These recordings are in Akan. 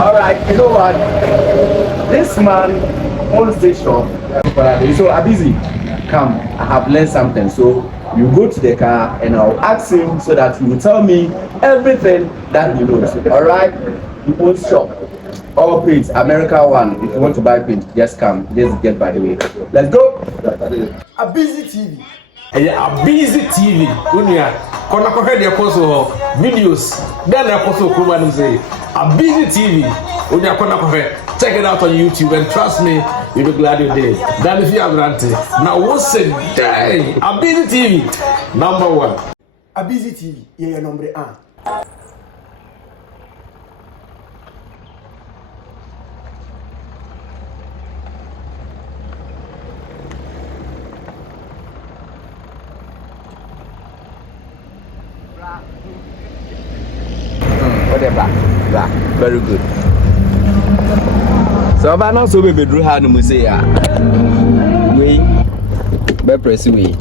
All right, you know what? This man owns this shop. So Abizi, come. I have learned something. So you go to the car and I'll ask him so that he will tell me everything that he knows. All right? He owns shop. All paint, America one. If you want to buy paint, just come. Just get by the way. Let's go. Abizi TV. Abizi TV. Unia. Kona kwa hedi ya koso videos. Dana ya koso kuma nimse. Abizi TV. Unia kona kwa hedi. Check it out on YouTube and trust me, you'll be glad you did. That if you have granted. Now what's a day? Abizi TV. Number 1. Abizi TV. Yeye nombre 1. Whatever. Very good. So I'm not so baby Drew had no say we be press we.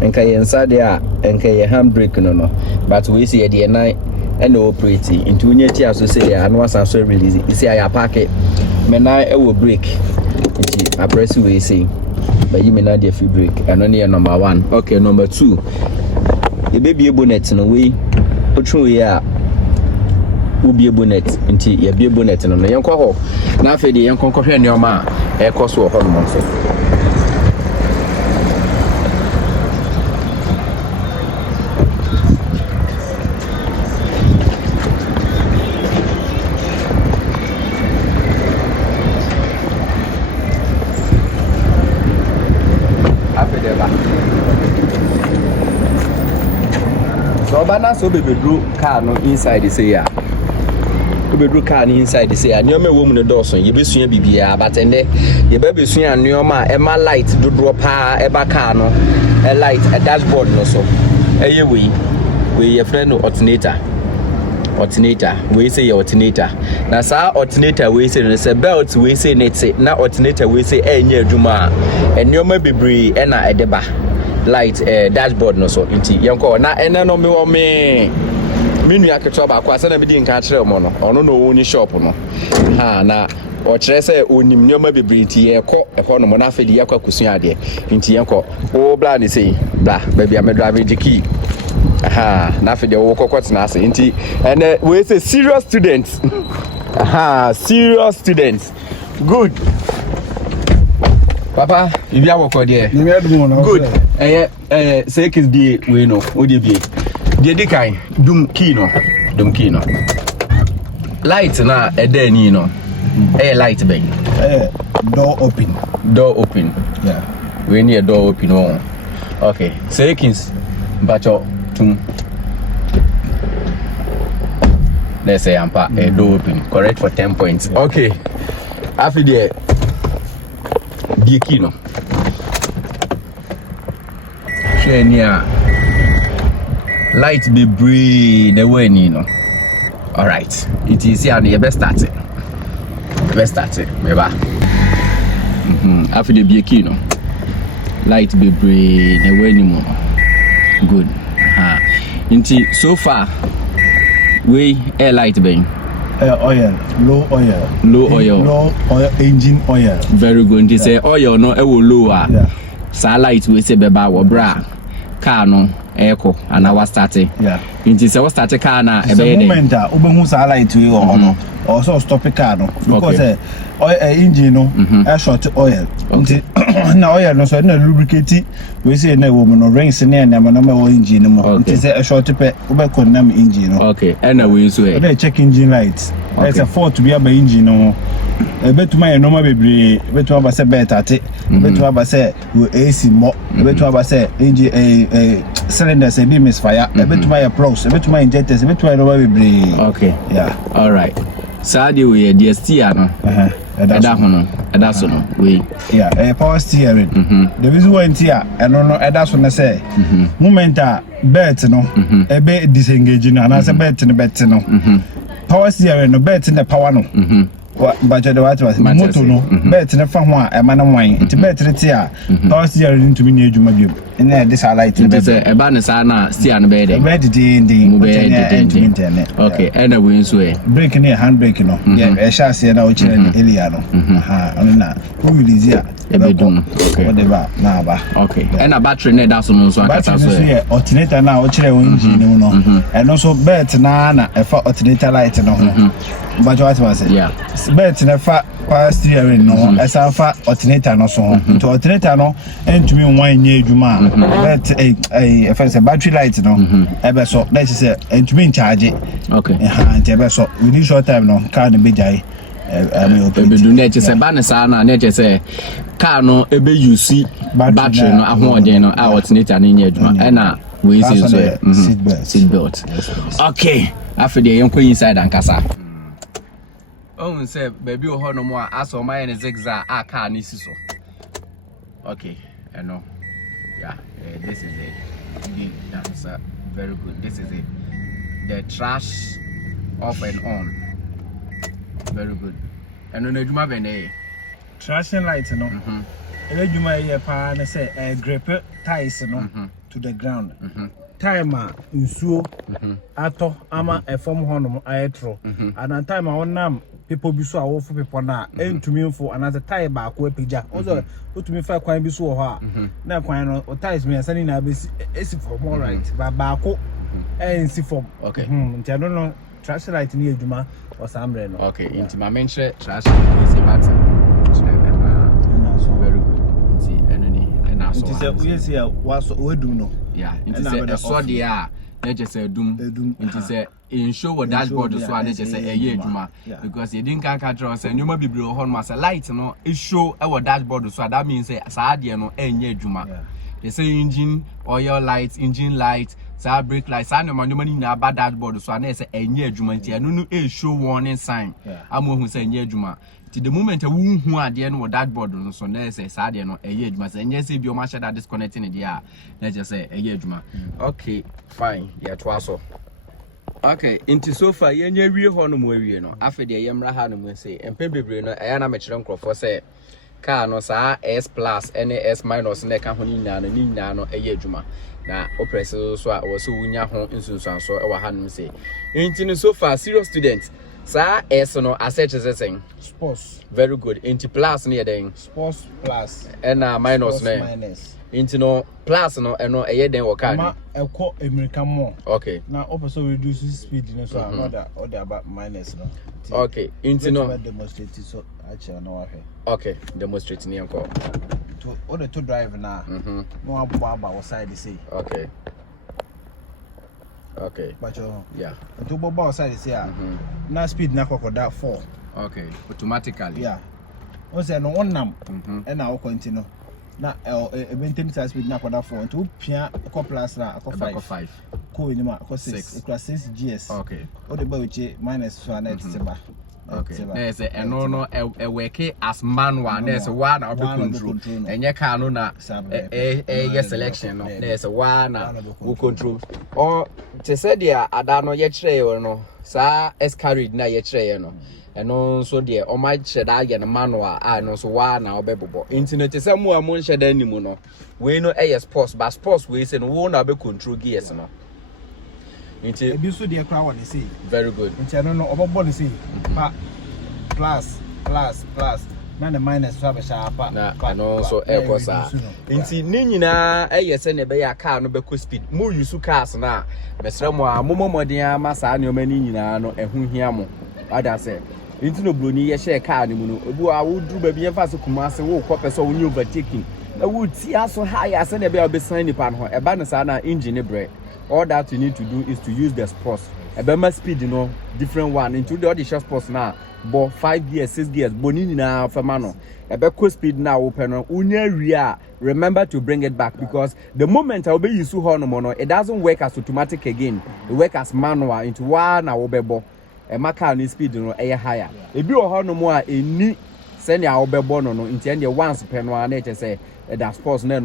Enka ye inside there, enka ye handbrake no. But we see the night and operate into unya tia so say ya no was so release. You see I park it. Me na e will brake. I press we say. But you may not the free brake. And only number 1. Okay, number 2. The baby bonnet no way. Otru ya ubie bonnet nti ya bie bonnet no yenkɔ hɔ na afɛ de yenkɔ hwɛ nneɔma a ɛkɔ so hɔ no nso afɛ de ba so bana so bebedru car no inside say ya bebedru car no inside say ya nyoma wo mu no dɔso ye besua bibia but ende ye ba besua nyoma e ma light dodo pa e ba car no e light e dashboard no so eye we ye friend no alternator we say your alternator na sa alternator we say no say belt we say net na alternator we say enye adwuma e nyoma bebre e na e de ba light dashboard no so nti yenko na ene no me wo me menu aketo ba kwa sana be di nka kire mo no ono no oni shop no ha na o kire se onim nyoma bebre nti ekɔ no mo na afedi yakwa kusua ade nti yenko o bla ni sei bla baby am drive the key ha na afedi wo kokot na ase nti ene we say serious students serious students good. Papa, if you are working there, good. Say kiss be we no, what do you be? The kind, dum key no. Light na a day ni no. Light bang. Door open. Yeah. We need a door open. Oh. Okay. Say kiss, but your tum. Let's say I'm a door open. Correct for 10 points. Okay. After there. Die kino share near light be breathe the way you know. All right, it is here the best start beba after the be kino light be breathe the way you know. Good until so far we air light being oil, low oil, engine oil. Very good. They say oil no, it will lower. So light we say beba wa bra car no echo and our starting. Yeah. It is our starting car na. The moment obenhu sa light we or also stop the car no because oil engine no short oil. Na oil no so na lubricate we say na woman no rings na na na engine mo. It is a short pe obekon na engine no. Okay. And we so e check engine light. It's a fault to be about engine no. Betuma e normal bebre betuma ba say better ate betuma ba say we AC mo betuma ba say engine cylinders e be misfire betuma ya plugs betuma injectors betuma normal bebre. Okay. Yeah. All right. Saudi we the steer no. That's no we. Yeah, power steering. The reason why here no that's when I say moment belt no e be disengage no and I say belt no power steering no belt in the power no but the what was moto no bet ne fa ho a e ma ne wan nti bet rete a power steering ntumi ne adwuma dwom ene this light nti se e ba ne sa na steer no be dey bet de okay and we nso e brake ne hand brake no e sha se na o kire ne elia no aha ono na o release a e be dum okay whatever na ba okay and a battery ne da so no so akata so e alternator na o kire o engine no eno so bet na e fa alternator light no ho but what was it yeah bet na fa power steering no esa fa alternator no so to alternator no entumi wan nye adwuma bet e fa say battery light no e be so that is entumi charge okay nti be so within short time no car no be jai be do na say ba ne sa na say car no e be use battery no ahoden no a alternator no nye adwuma na we say so seat belt okay after the yonko inside and kasa oh say baby o hono mo aso my ne zigzag a car ni siso okay I know yeah this is it that's very good this is it the trash off and on very good and no adwuma be na trashing light no adwuma ye pa na say grip ties no to the ground time nsuo ato ama efom honom ayetro and time wonam people bi so awofo people na entumi mfo another tie ba ko apija ozo otumi fa kwan bi so ho a na kwan no ties me asani na be esi from all right ba ko ensi from okay nti I don't know trash light ni adwuma o samre no okay nti ma mentre trash light is about very good nti eno ni na so nti se uyesi a waso wedum no yeah nti se so dia a na je se dum nti se in show what dashboard so na je se eye adwuma because you didn't can catch us and you ma bibire ho no say light no e show e what dashboard so that means say saa de no enye adwuma they say engine oil light engine light say brake light say no mani na ba dashboard so na say enye adwuma nti eno no e show warning sign amohu say enye adwuma ti the moment a wu hu ade no dashboard no so na say saa de no eye adwuma say enye say bi o ma shada disconnecting de a na je say eye adwuma okay fine yeah to aso okay into so far yenye wie ho no mo awie no afa de yemra ha no mo say empe bebre no eya na me kire nkrofo say car no sa S plus ene S minus na ka ho ni nyina no eye adwuma na opress so a wo so wunya ho nsunsuan so e wa ha no say into so far serious student sa S no asset is saying sports very good into plus ne den sports plus and minus minus into no plus no eno eye den wo car ma eko american more okay na also reduce speed no so other about minus no okay into no demonstrate so actually no wa okay demonstrate ni enko to order to drive na no aba side say okay okay but yeah to bobo side say na speed na kokoda 4 okay automatically yeah o say no onam e na o continue na e maintain speed na kokoda 4 to pia ko plus na ko 5 ko ni ma ko 6 class 6 gs okay o de ba uche minus so na tiba okay na say eno no e work as manual na say wa na obe control enye car no na ye selection no na say wa na wo control or te say dia ada no ye kire no sa s carried na ye kire no eno so de o ma kire da ye no manual a no so wa na obe bobo internet say mu amon hye da nimu no we no e sports but sports we say no wo na be control gears no nti e bi so de kra won say very good nti no no obobo ni say pa plus na the minus so abesha pa na no so e ko sa nti ni nyina e say ne be ya car no be ko speed mo use cars na mesra mo a momodin ama sa ne o mani nyina no ehu hia mo ada say nti no broni ye share car ni mu no obu a wo duru ba bi emfa so kuma se wo ko pese wo nyi overtaking e wo ti aso high ase ne be ya be san nipa no e ba no sa na engine break. All that you need to do is to use the sports. A better speed, you know, different one. Into the other short sports now, but 5 gears, 6 gears, bonini na femano. A better speed now open. Unya remember to bring it back because the moment I be use hormone, it doesn't work as automatic again. It work as manual into one hour bebo. A maka ni speed no a higher. If you hormone a ni send your bebo no into once per one nature say that sports no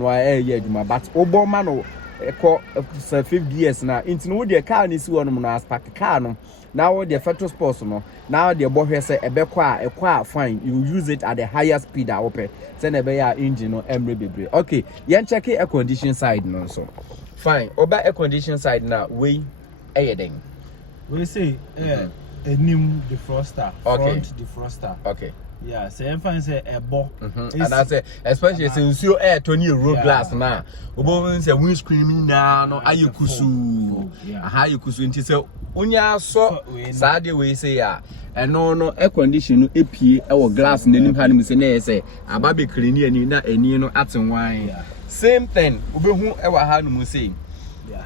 but obo mano. call 5 years now into no the car is one no as park car no now the fetal sports no now the boy say a qua fine you use it at the higher speed open send a bear engine no emre bebre okay yen check air condition side no so fine oba air condition side now we then we say a new defroster okay. Front defroster okay yeah say em fan say a bo and I say especially since you air to new road glass now obo say windscreen na no ayekusu aha ayekusu nti say onya so saade we say ya no air condition no epie e glass nanim hanim say na say aba be clean ani na ani no atenwan same thing obehu e wa hanum say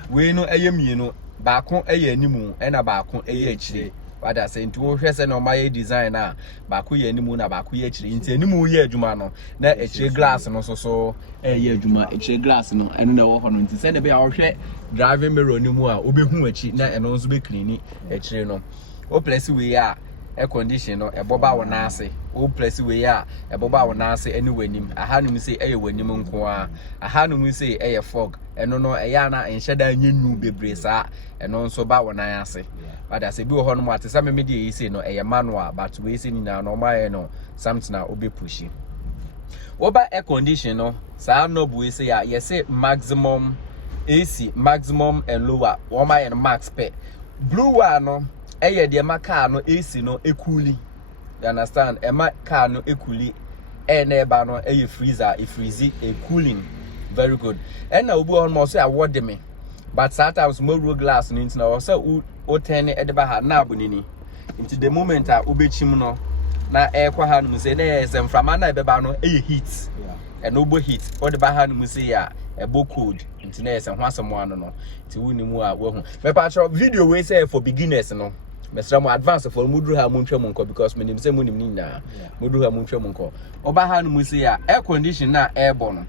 we no eyemie no baako eye animu e na baako eye akire wada say nti wo hwese na my design na baako ye animu na baako ye akire nti animu ye adwuma no na akire glass no so ye adwuma akire glass no eno na wo ho no nti say na be a wo hwe driving mirror ni mu a obehu achi na eno nso be clean akire no o place we a air condition no eboba wo na ase o place we a eboba wo na ase eni wanim aha no say eye wanim nko a aha no say eye fog eno no eya na enhyeda nyenu bebre sa eno nso ba wo na ase but as bi wo ho no ate sa me dey say no eye manual but we say ni na no my no something na obe pushi oba air condition no sa no bu we say ya ye say maximum AC maximum and lower wo my and max pe blue one no eye de ma car no AC no ekuli you understand e ma car no ekuli e na eba no eye freezer e freezy e cooling very good and na obi on mo say award me but sometimes more road glass no into na say o ten e de ba ha na abunini into the moment a obechim no na e kwa ha no say na yes mframa na e be ba no eye heat and obo heat o de ba ha no say ya ebo cold into na yes ho asemo ano no ti wuni mu a wo hu me pa video we say for beginners no mesra mo advance for mudru ha muntwe monko because me nim say munim ni na mudru ha muntwe monko oba ha no mu say ya air condition na airborne no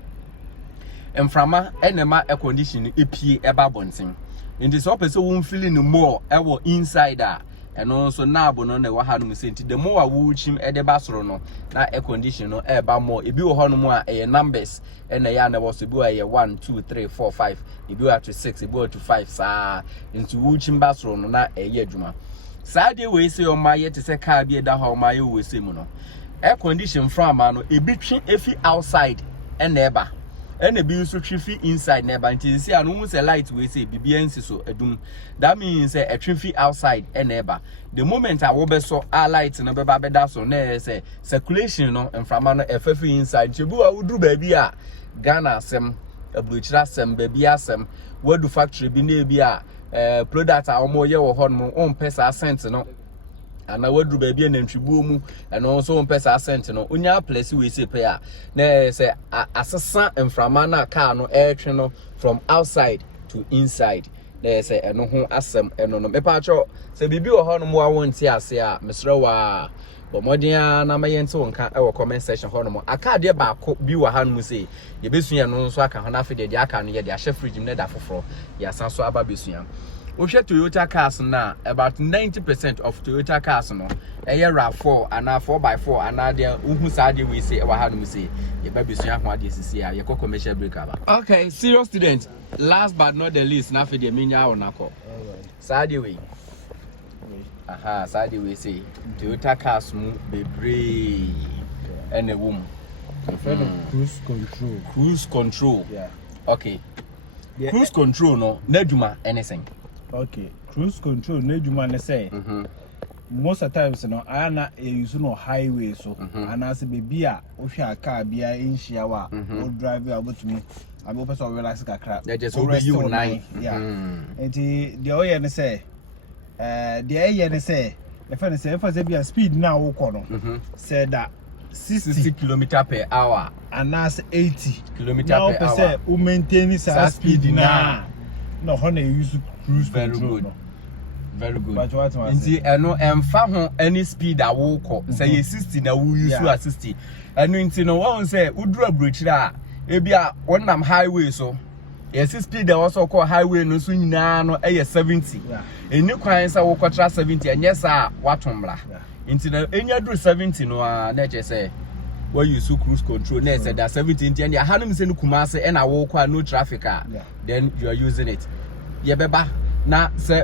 emframa enema air condition epie eba bonten nti so pese wo feeling more ewo inside a eno so na abo no na wa ha no senti the more wo chim ede ba soro no na air condition no eba more ebi wo ho no mu a eye numbers ena ya na wo so bi wa ye 1 2 3 4 5 ebi wa to 6 ebi wa to 5 saa nti wo chim ba soro no na eye adwuma saa de we say o ma ye te se car bi da ho ma ye we say mu no air condition from ma no ebi twi efi outside ena eba and a bill so triffy inside never until see an almost a light we say BBNC so edum that means a triffy outside and never the moment I will be so our lights and a beba so ne say circulation no and from an FF inside chibu I would do baby a Ghana sem a butcher sem baby asem where do factory be near be a product our more year or on pesa cents no and I would do baby and tribu and also on pesa cent no unya place we say pay na say assassin and from ana car no air no from outside to inside na say eno ho asem eno no me pa cho say bibi wo ho no mo awonti ase a mesre wa bo modern na mayente wonka e wo comment section ho no mo aka de ba ko bi wa han mu say ye besua no so aka ho na fe de aka no ye de a chef fridge ne da foforo ya san so aba besua we share Toyota cars now. About 90% of Toyota cars no. RAV4 and 4x4 and there who side we say our hand we say your baby so what this is here your commercial breaker. Okay, serious students. Last but not the least, na for the minya or nako. Side way. Aha, side way say Toyota cars mu bebre and a woman. Cruise control. Cruise control. Yeah. Okay. Yeah. Cruise control no neduma anything. Okay, cruise control neduma ne say. Most of the times no I na use no highway so and as baby a wo hwa car bia inhia wa o drive about me I go person relax kakra. That just over you nine. Yeah. And the oye ne say the aye ne say the friend say for the speed now wo kono say that 60 km per hour and that's 80 km now per hour. Say we maintain this speed now. No, honey, use cruise very control. Good. Very good. But what in the no emfa ho any speed a wo ko say 60 na wo use at 60 eno nti no won say udura brochira e bia wonam highway so yes speed that also call highway no so nyina no e 70 eni kwan say wo kotra 70 enye sa watombra nti na enya duru 70 no na che say where you use cruise control na say that 17 and ya hanom say no Kumase and a walk no traffic then you are using it ye beba na say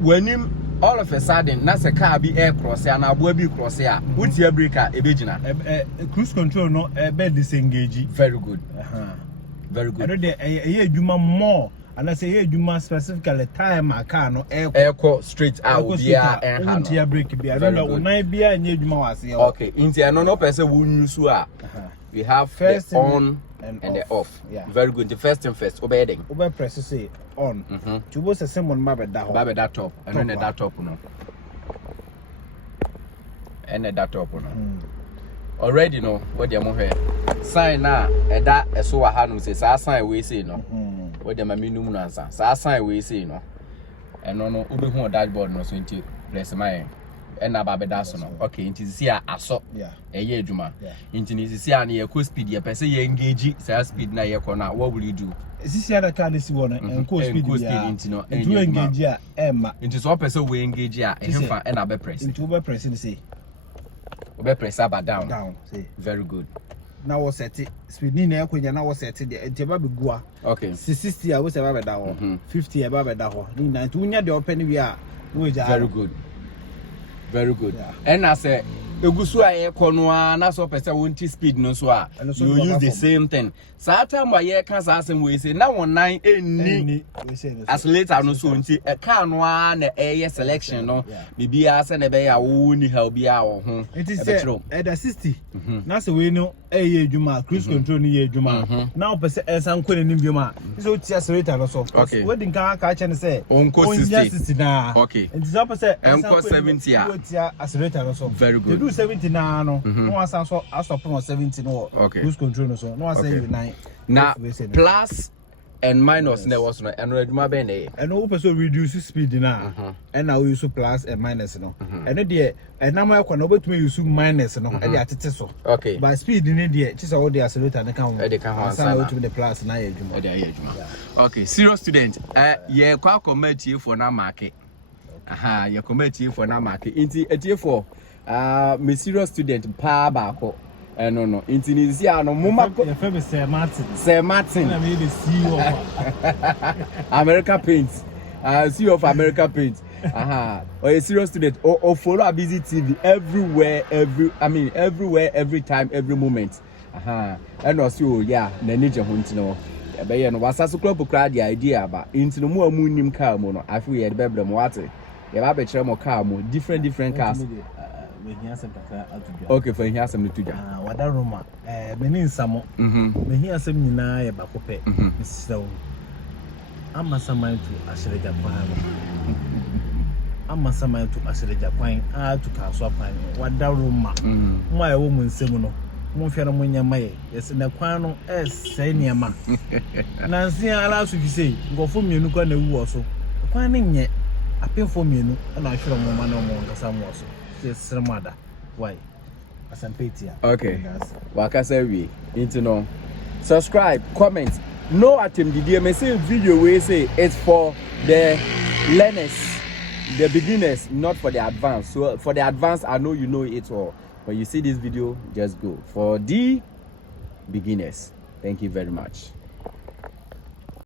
when him all of a sudden na say car be air cross ya na abo bi cross ya wuti ya breaker e begina cruise control no be disengage. Very good. Very good. And dey adwuma more and I say adwuma specifically time a car no air straight out bia and hand ya break bia no una bia anya adwuma wase. Okay, inti no person who use we have first the on and the off. Yeah. Very good. The first thing first obeying. Obe press say on. To both say someone ma be da ho. Ba be that top and then that top no. And that top no. Already no what dem here. Sign na e da eso wa hanu say sa sign we say no. What dem minimum no answer. Sa sign we say no. And no obi hu dashboard no so nti press my and about that no. Okay, it is here aso. Yeah. A year juma. It is here and your speed. Your person you engage say speed na your corner. What will you do? This here the car this one and co speed into no. You engage ya Emma. Into so person we engage ya and abe press. Into over press say. Obe press up down. Down. Say. Very good. Now was set it. Speed ni na yakwenya na was set it. Enti ba be gua. Okay. 60 I was about that one. 50 about that one. Ni na tunya the open we are. Very good. Very good. And I say egusu aye kono na so pese wonti speed no so a you use the same thing. Sa time wa ye kan sa asem we say na won nan eni accelerator no so nti e car no na air selection no bibia se na be ya wo ni help bia wo ho e say e da 60 na se we no aye adwuma cruise control ni ye adwuma na o pese ensan ko ni bioma so ti accelerator no so wedding kan ka che ne say onko 60 na okay nti so pese enko 70 a we ti accelerator no so very good 70 na no no asan so asop no 70 no cruise control no so no asan you 9 na plus and minus na was no and adwuma be na and no person reduce speed na and now use plus and minus no and dey and na my kwa no betumi use minus no e dey atete so okay by speed ni dey chi say what dey accelerator na kan e dey kan ho answer betumi the plus na ye adwuma e dey adwuma okay serious student ye kwa committee for na market ye committee for na market inti etie for me serious student pa baako no intinisia no mama Sir Martin na me the CEO of America Paint CEO of America Paint or a serious student or follow a busy TV everywhere every time every moment and also yeah na nije ho ntino be ye no wasaso club crowd the idea ba intino mu amunim car mo no afi ye de bebre mo wate ye ba be kire mo car mo different cars. Okay, for here some to ja. Wada Roma. Meni nsamo. Me here some nyina ye bakope. Mr. Ama saman to asere Japan. Ama saman to asere Japan. To kaso pan. Wada Roma. Mo ye wo mu nsemu no. Mo fia no mo nyama ye. Yes na kwan no sei niama. Na nsia ala su kisei. Ngofo mienu kwa na wu so. Kwan ne nye. Apefo mienu na ahwere mo ma na mo ngasa mo so. Mother. Why? Okay. Wakasa we into no. Subscribe, comment. No attempt the DMS video we say it's for the learners, the beginners, not for the advanced. So for the advanced, I know you know it all. When you see this video, just go for the beginners. Thank you very much.